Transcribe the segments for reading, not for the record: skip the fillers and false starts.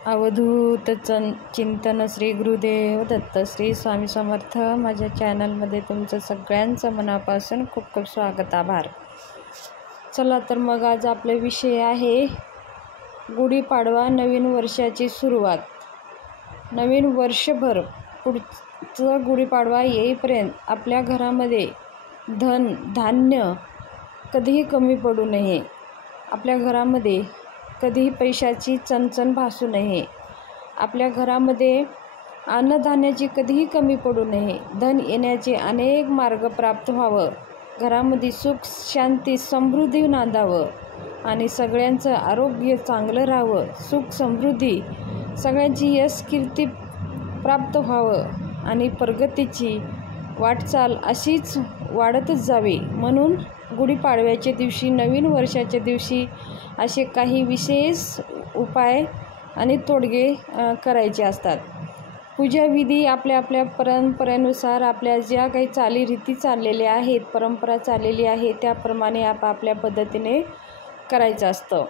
अवधूत चिंतन श्री गुरुदेव दत्त श्री स्वामी समर्थ। माझ्या चॅनलमध्ये तुमचं सगळ्यांचं मनापासून खूप खूप स्वागत, आभार। चला तर मग आज आपला विषय आहे गुढीपाडवा, नवीन वर्षाची सुरुवात। नवीन वर्षभर पुढचं गुढीपाडवा येईपर्यंत आपल्या घरामध्ये धन धान्य कधीही कमी पडू नये। आपल्या घरामध्ये कधीही पैशाची चणचण भासू नये। आपल्या घरामध्ये अन्नधान्याची कधीही कमी पडू नये। धन येण्याचे अनेक मार्ग प्राप्त व्हावं, घरामध्ये सुख शांती समृद्धी नांदावं आणि सगळ्यांचं आरोग्य चांगलं राहावं, सुख समृद्धी सगळ्यांची यश कीर्ती प्राप्त व्हावं आणि प्रगतीची वाटचाल अशीच वाढतच जावी। म्हणून गुढीपाडव्याच्या दिवशी, नवीन वर्षाच्या दिवशी असे काही विशेष उपाय आणि तोडगे करायचे असतात। पूजाविधी आपल्या आपल्या परंपरेनुसार, आपल्या ज्या काही चालीरीती चाललेल्या आहेत, परंपरा चाललेली आहे, त्याप्रमाणे आपापल्या पद्धतीने करायचं असतं।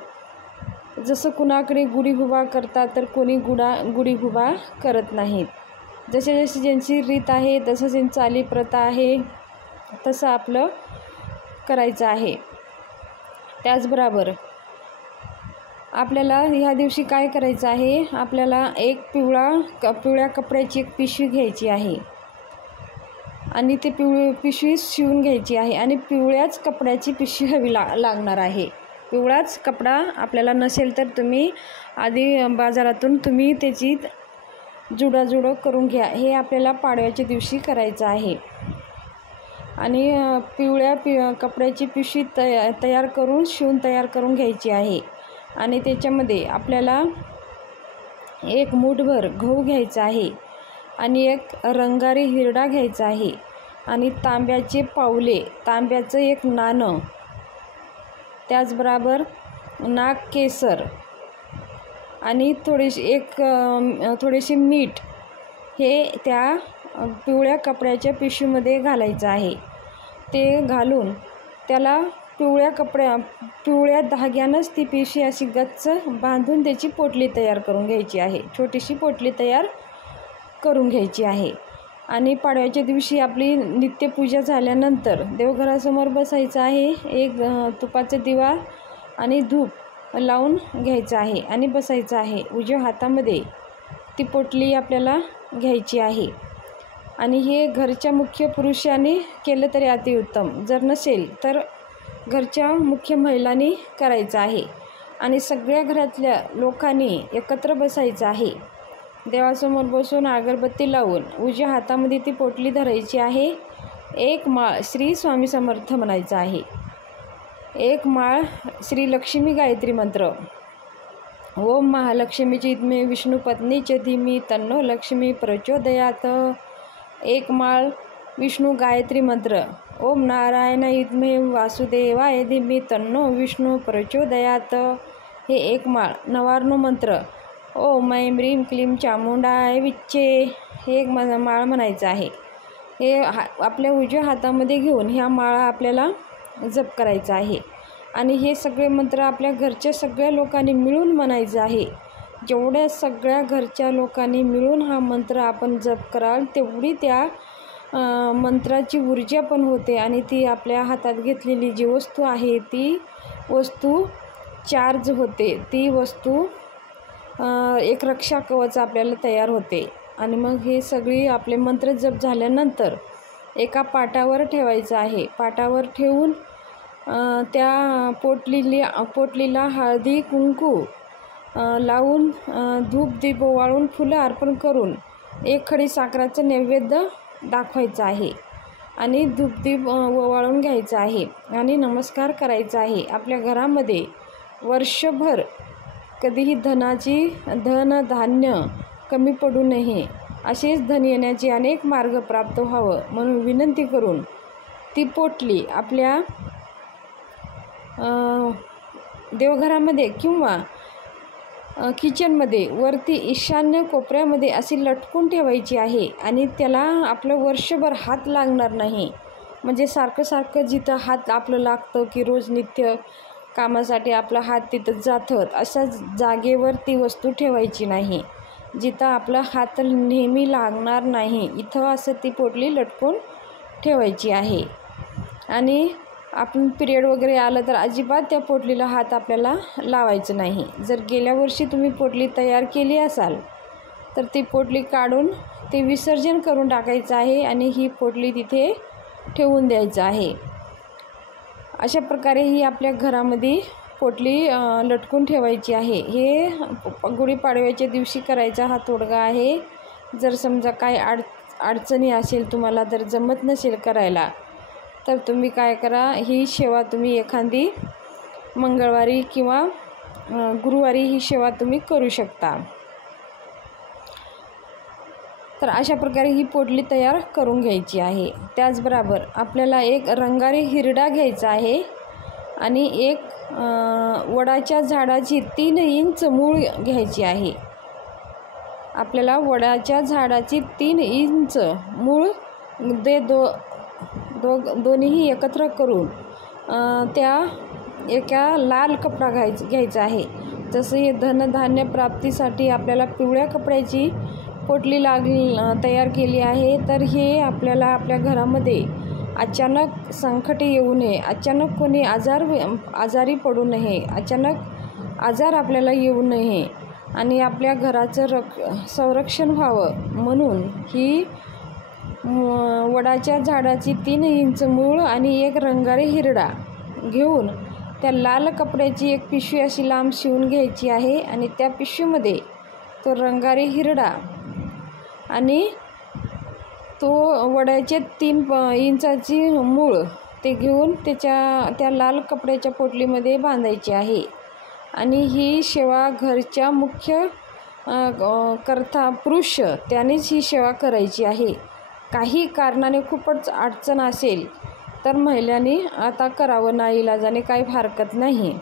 जसं कुणाकडे गुढी उभा करतात तर कोणी गुढी उभा करत नाहीत। जसे जशी ज्यांची रीत आहे, तसं ज्यांची चाली प्रथा आहे, तसं आपलं करायचं आहे। त्याचबरोबर आपल्याला ह्या दिवशी काय करायचं आहे, आपल्याला एक पिवळ्या कपड्याची एक पिशवी घ्यायची आहे आणि ती पिशवी शिवून घ्यायची आहे आणि पिवळ्याच कपड्याची पिशवी हवी लागणार आहे। पिवळाच कपडा आपल्याला नसेल तर तुम्ही आधी बाजारातून तुम्ही त्याची जुडाजुडं करून घ्या। हे आपल्याला पाडव्याच्या दिवशी करायचं आहे आणि पिवळ्या कपड्याची पिशवी तयार करून घ्यायची आहे आणि त्याच्यामध्ये आपल्याला एक मूठभर गहू घ्यायचा आहे आणि एक रंगारी हिरडा घ्यायचा आहे आणि तांब्याचे पावले, तांब्याचं एक नाणं, त्याचबरोबर नागकेसर आणि थोडीशी मीठ हे त्या पिवळ्या कपड्याच्या पिशवीमध्ये घालायचं आहे। ते घालून त्याला पिवळ्या धाग्यानंच ती पिशवी अशी गच्च बांधून त्याची पोटली तयार करून घ्यायची आहे, छोटीशी पोटली तयार करून घ्यायची आहे। आणि पाडव्याच्या दिवशी आपली नित्यपूजा झाल्यानंतर देवघरासमोर बसायचं आहे। एक तुपाचा दिवा आणि धूप लावून घ्यायचं आहे आणि बसायचं आहे। उजव्या हातामध्ये ती पोटली आपल्याला घ्यायची आहे आणि हे घरच्या मुख्य पुरुषांनी केलं तरी अतिउत्तम, जर नसेल तर घरच्या मुख्य महिलांनी करायचं आहे आणि सगळ्या घरातल्या लोकांनी एकत्र बसायचं आहे। देवासमोर बसून अगरबत्ती लावून उजव्या हातामध्ये ती पोटली धरायची आहे। एक माळ श्री स्वामी समर्थ म्हणायचं आहे। एक माळ श्री लक्ष्मी गायत्री मंत्र, ओम महालक्ष्मीची विद्महे विष्णू पत्नीचे धीमी तन्नो लक्ष्मी प्रचोदयात। एक माळ विष्णू गायत्री मंत्र, ओम नारायण विद्महे वासुदेवाय धीमी तन्नो विष्णू प्रचोदयात। हे एक माळ नवार्णव मंत्र, ओम ऐं ह्रीं क्लीं चामुंडाय विच्चे, हे एक माळ म्हणायचं आहे। हे आपल्या उजव्या हातामध्ये घेऊन ह्या माळा आपल्याला जप करायचा आहे आणि हे सगळे मंत्र आपल्या घरच्या सगळ्या लोकांनी मिळून म्हणायचं आहे। जेवढ्या सगळ्या घरच्या लोकांनी मिळून हा मंत्र आपण जप कराल तेवढी त्या मंत्राची ऊर्जा पण होते आणि ती आपल्या हातात घेतलेली जी वस्तू आहे ती वस्तू चार्ज होते, ती वस्तू एक रक्षा कवच आपल्याला तयार होते। आणि मग हे सगळी आपले मंत्र जप झाल्यानंतर एका पाटावर ठेवायचं आहे। पाटावर ठेवून त्या पोटलीला हळदी कुंकू लावून धूप दीप ओवाळून फुलं अर्पण करून एक खडी साखराचं नैवेद्य दाखवायचं आहे आणि धूपदीप ओवाळून घ्यायचं आहे आणि नमस्कार करायचा आहे। आपल्या घरामध्ये वर्षभर कधीही धन धान्य कमी पडू नये, असेच धन येण्याचे अनेक मार्ग प्राप्त व्हावं म्हणून विनंती करून ती पोटली आपल्या देवघरामध्ये किंवा किचनमध्ये वरती ईशान्य कोपऱ्यामध्ये अशी लटकून ठेवायची आहे आणि त्याला आपलं वर्षभर हात लागणार नाही। म्हणजे सारखं जिथं हात आपलं लागतं की रोज नित्य कामासाठी आपला हात तिथं जातं अशा जागेवर ती वस्तू ठेवायची नाही. जिथं आपला हात नेहमी लागणार नाही इथं असं ती पोटली लटकून ठेवायची आहे. आणि आपण पिरियड वगैरे आलं तर अजिबात त्या पोटलीला हात आपल्याला लावायचं नाही. जर गेल्या वर्षी तुम्ही पोटली तयार केली असाल तर ती पोटली काढून ते विसर्जन करून टाकायचं आहे आणि ही पोटली तिथे ठेवून द्यायचं आहे. अशा प्रकारे ही आपल्या घरामध्ये पोटली लटकून ठेवायची आहे. हे गुढीपाडव्याच्या दिवशी करायचा हा तोडगा आहे. जर समजा काय अडचणी असेल तुम्हाला जर जमत नसेल करायला तर तुम्ही काय करा, ही सेवा तुम्ही एखादी मंगळवारी किंवा गुरुवारी ही सेवा तुम्ही करू शकता. तर अशा प्रकारे ही पोटली तयार करून घ्यायची आहे. त्याचबरोबर आपल्याला एक रंगारी हिरडा घ्यायचा आहे आणि एक वडाच्या झाडाची 3 इंच मूळ घ्यायची आहे. आपल्याला वडाच्या झाडाची 3 इंच मूळ दोन्हीही एकत्र करून त्या एका लाल कपडा घ्यायचा आहे. जसं हे धनधान्य प्राप्तीसाठी आपल्याला पिवळ्या कपड्याची पोटली तयार केली आहे. तर हे आपल्याला आपल्या घरामध्ये अचानक संकटे येऊ नये, अचानक कोणी आजारी पडू नये, अचानक आजार आपल्याला येऊ नये आणि आपल्या घराचं संरक्षण व्हावं म्हणून ही वडाच्या झाडाची 3 इंच मूळ आणि एक रंगारी हिरडा घेऊन त्या लाल कपड्याची एक पिशवी अशी लांब शिवून घ्यायची आहे आणि त्या पिशवीमध्ये तो रंगारी हिरडा आणि तो वडाचे 3 इंचाची मूळ ते घेऊन त्या लाल कपड्याच्या पोटलीमध्ये बांधायची आहे. आणि ही सेवा घरच्या मुख्य कर्ता पुरुष त्यानेच ही सेवा करायची आहे. काही कारणाने खूपच अडचण असेल तर महिलांनी आता करावं, नाईलाजाने काही हरकत नाही.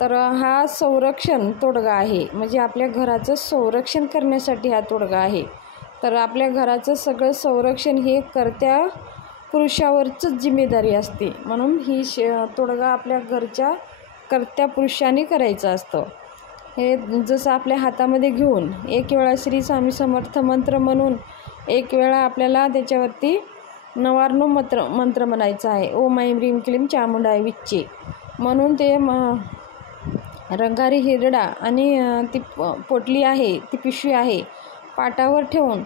तर हा संरक्षण तोडगा आहे, म्हणजे आपल्या घराचं संरक्षण करण्यासाठी हा तोडगा आहे. तर आपल्या घराचं सगळं संरक्षण हे कर्त्या पुरुषावरचंच जिम्मेदारी असते. म्हणून ही तोडगा आपल्या घरच्या कर्त्या पुरुषांनी करायचं असतं. हे जसं आपल्या हातामध्ये घेऊन एक वेळा श्री स्वामी समर्थ मंत्र म्हणून एक वेळा आपल्याला त्याच्यावरती नवार्णव मंत्र म्हणायचा आहे. ओम ऐं ह्रीं क्लीं चामुंडाय विच्चे म्हणून ते रंगारी हिरडा आणि ती पोटली आहे, ती पिशवी आहे पाटावर ठेवून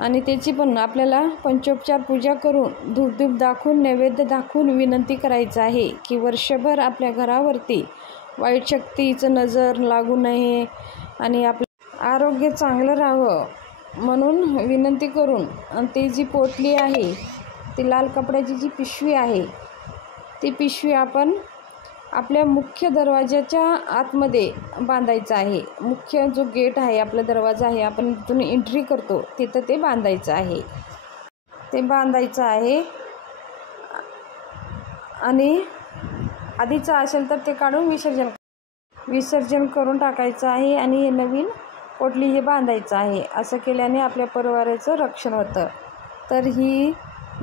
आणि त्याची पण आपल्याला पंचोपचार पूजा करून धूपधूप दाखवून नैवेद्य दाखवून विनंती करायचं आहे की वर्षभर आपल्या घरावरती वाईट शक्तीचं नजर लागू नये आणि आपलं आरोग्य चांगलं राहावं म्हणून विनंती करून ती जी पोटली आहे, ती लाल कपड्याची जी पिशवी आहे, ती पिशवी आपण आपल्या मुख्य दरवाजाच्या आतमध्ये बांधायचं आहे. मुख्य जो गेट आहे, आपला दरवाजा आहे, आपण तिथून एंट्री करतो तिथं ते बांधायचं आहे. ते बांधायचं आहे आणि आधीचं असेल तर ते काढून विसर्जन करून टाकायचं आहे आणि नवीन पोटली हे बांधायचं आहे. असं केल्याने आपल्या परिवाराचं रक्षण होतं. तर ही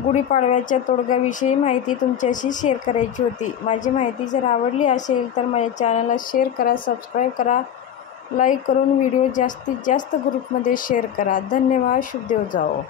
गुढीपाडव्याच्या तोडग्याविषयी माहिती तुमच्याशी शेअर करायची होती. माझी माहिती जर आवडली असेल तर माझ्या चॅनलला शेअर करा, सबस्क्राईब करा, लाईक करून व्हिडिओ जास्तीत जास्त ग्रुपमध्ये शेअर करा. धन्यवाद. शुभ दिवस जाओ.